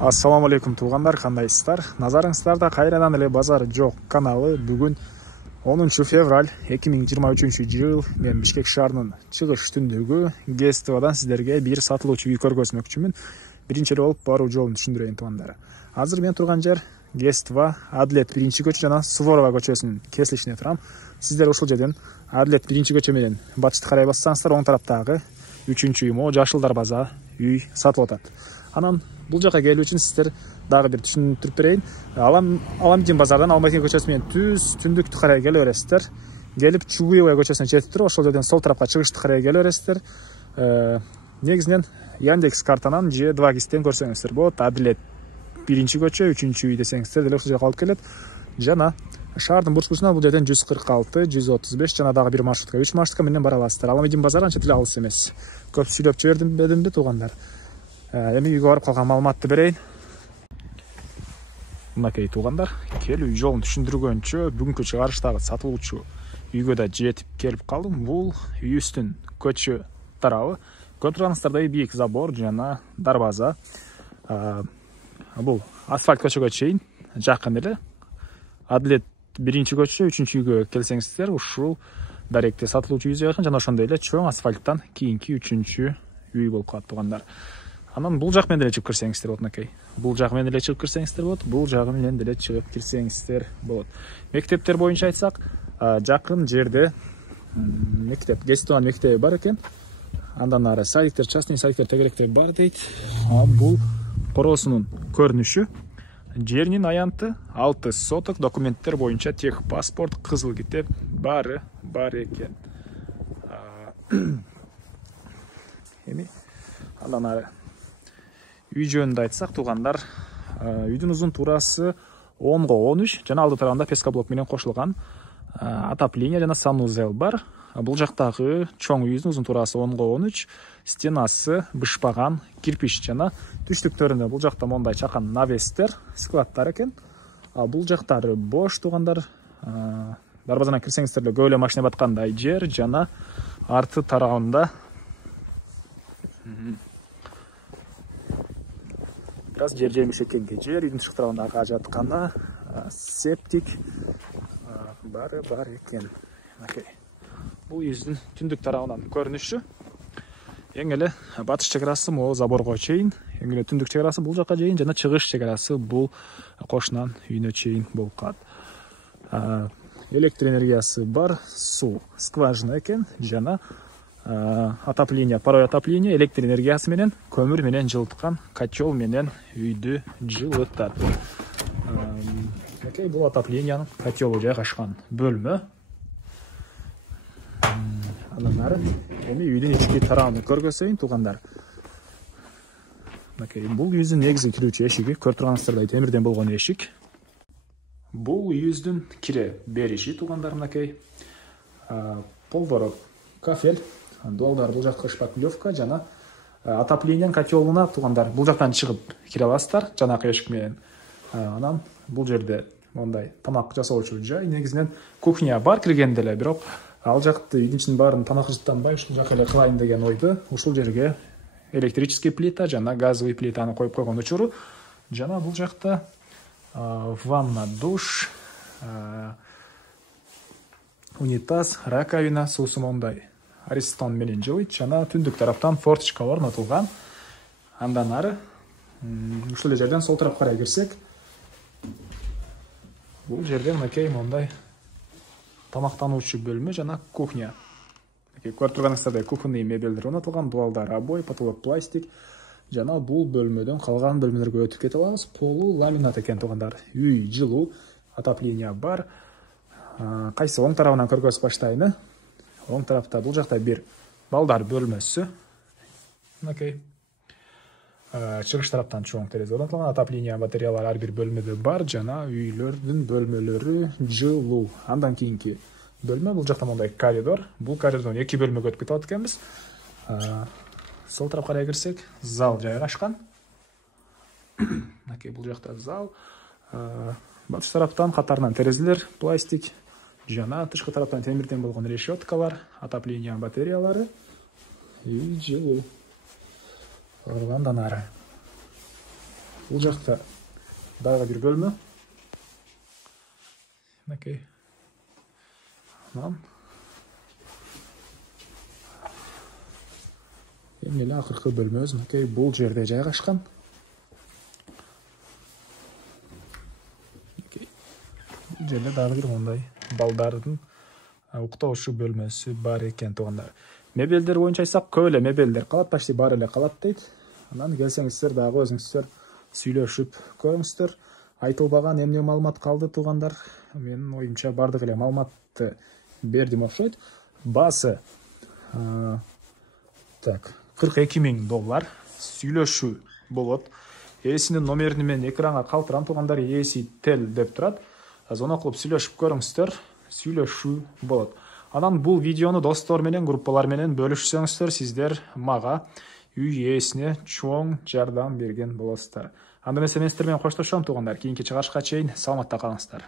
Ассаламу алейкум туугандар, кандайсыздар? Назарыңыздарда кайрадан эле базар жок каналы. Бүгүн 10 февраль 2023 жыл мен Бишкек шаарынын чыгыш түндөгү ГСТВдан сиздерге бир сатылуучу үй көргөзмөкчүмүн. Биринчи эле болуп баруу жолун түшүндүрөйүн туугандар. Азыр мен турган жер ГСТВ Адлет биринчи көчө жана Суворова көчөсүнүн кесилишине турам. Сиздер ушул жерден Адлет биринчи көчө менен батышты карай бассаңыздар, оң тараптагы 3-үчү үй могу Жашыл Дарбаза үй сатылып атат. Анан бул жака келүү үчүн сиздер дагы бир түшүндүрүп берейин. Аламдин базардан Алмайкен көчөсү менен түндүктү карай келе бересиздер. Келип Чугуевая көчөсүнө жетип туруп, ошол жерден сол тарапка чыгышты карай келе бересиздер. Негизинен Яндекс картанан же 2 кистен көрсөңүздөр болот. Адлет биринчи көчө, 3-үчү үй десеңиздер деле ушул жака алып келет. Жана шаардын бурчкусуна бул жерден 146, 135 жана дагы бир маршрутка, 3 маршрутка менен бара аласыздар. Аламдин базары анча деле алыс эмес. Көп сүйлөп жибердимби туугандар? Эми үйгө барып калган маалыматты берейин. Мынакей туугандар, келүү жолун түшүндүргөнчө бүгүнкү чыгарыштагы сатылуучу үйгө да жетип келип калдым. Бул үйүбүздүн көчө тарабы. Көрүп турганыңыздардай бийик забор жана дарбаза. Бул асфальт көчөгө чейин жакын эле. Адлет биринчи көчө, 3-үчү үйгө келсеңиздер, ушул даректе сатылуучу үй жакын жана ошондой эле чоң асфальттан кийинки 3-үчү үй болуп калат туугандар. Анан бул жак менен деле чыгып кирсеңиздер болот, мынакей. Бул жак менен деле чыгып кирсеңиздер болот, бул жагы менен деле чыгып кирсеңиздер болот. Мектептер боюнча айтсак, жакын жерде мектеп, ГСТВнын мектеби бар экен. Андан ары садиктер, частный садиктер тегеректер бар дейт. Бул короосунун көрүнүшү. Жеринин аянты 6 соток, документтер боюнча тех паспорт, кызыл китеп баары бар экен. Эми андан ары үй жөнүндө айтсак туугандар, үйдүн узун туурасы 10-13 жана алды тарабында пескоблок менен кошулган отопление жана санузел бар. Бул жактагы чоң үйдүн узун туурасы 10-13, стенасы бышпаган кирпич жана түштүктөрүндө бул жакта мондай чакан навестер, складтар экен. Бул жактары бош туугандар. Дарбазадан кирсеңиздер эле көп эле машина баткандай жер жана арты тарабында бираз жер жемишекенге жер, үйдүн тышкы тарабында ажаткана, септик баары бар экен. Бул үйүбүздүн түндүк тарабынан көрүнүшү. Эң эле батыш чек-арасы могу заборго чейин, эң эле түндүк чек-арасы бул жака чейин жана чыгыш чек-арасы бул кошунан үйүнө чейин болуп калат. Электр энергиясы бар, суу скважина экен жана отопление, паровой отопление, электр энергиясы менен, көмүр менен жылыткан котел менен үйдү жылытат. Бул отоплениянын котелу жайгашкан бөлмө. Андан ары эми үйдүн ички тарабын көргөзөйүн туугандар. Бул үйүбүздүн негизги кирүүчү эшиги, көрүп турганыңыздардай темирден болгон эшик. Бул үйүбүздүн кире бериши туугандар, мынакей. Полдору кафель, дуалдар бул жакка шпаклевка жана отоплениянын котелуна туугандар бул жактан чыгып кире аласыздар, жанакы эшик менен. Анан бул жерде мондай тамак жасоочу жай, негизинен кухня бар киргенде эле, бирок ал жакты үйдүн ичинин баарын тамак жыттанбай ушул жака эле кылайын деген ойдо ушул жерге электрический плита жана газовый плитаны коюп койгон учуру. Жана бул жакта ванна, душ, унитаз, раковина, суусу мондай аристон менен жылыйт жана түндүк тараптан форточка орнотулган. Андан ары ушул жерден сол тарапка карай кирсек, бул жерде мынакей мондай тамактануучу бөлмө жана кухня. Көрүп турганыңыздардай кухонный мебелдер орнотулган, дуалдар обой, потолок пластик жана бул бөлмөдөн калган бөлмөлөргө өтүп кете алабыз. Полу ламинат экен туугандар. Үй жылуу, отопление бар. Кайсы оң тарабынан көргөзүп баштайын. Оң тарапта бул жакта бир балдар бөлмөсү. Мынакей. Чыгыш тараптан чоң терезе орнотулган, отопление батареялар ар бир бөлмөдө бар жана үйлөрдүн бөлмөлөрү жылуу. Андан кийинки бөлмө бул жакта мондай коридор. Бул коридордон 2 бөлмөгө өтүп кете алат экенбиз. Сол тарапка карай кирсек, зал жайгашкан. Мынакей бул жакта зал. Батыш тараптан катарынан терезелер, пластик жана тышкы тараптан темирден болгон решеткалар, отопление батареялары, үй жылуу. Андан ары Бул жакта дагы бир бөлмө. Мынакей. Эми эле акыркы бөлмөбүз мынакей бул жерде жайгашкан. Бул жерде дагы бир мындай балдардын уктоошуу бөлмөсү бар экен туугандар. Мебелдер боюнча айтсак, көп эле мебелдер калат, почти баары эле калат дейт. Анан келсеңиздер дагы өзүңүздөр сүйлөшүп көрүңүздөр. Айтылбаган эмне маалымат калды туугандар? Менин оюмча бардык эле маалыматты бердим окшойт. Баасы так, $42,000 сүйлөшүү болот. Ээсинин номерин мен экранга калтырам туугандар, ээси тел деп турат. Звонок кылып сүйлөшүп көрүңүздөр, сүйлөшүү болот. Анан бул видеону достор менен, группалар менен бөлүшсөңүздөр, сиздер мага үй ээсине чоң жардам берген болосуздар. Анда мен сиздер менен коштошом туугандар. Кийинки чыгарышка чейин саламатта калыңыздар.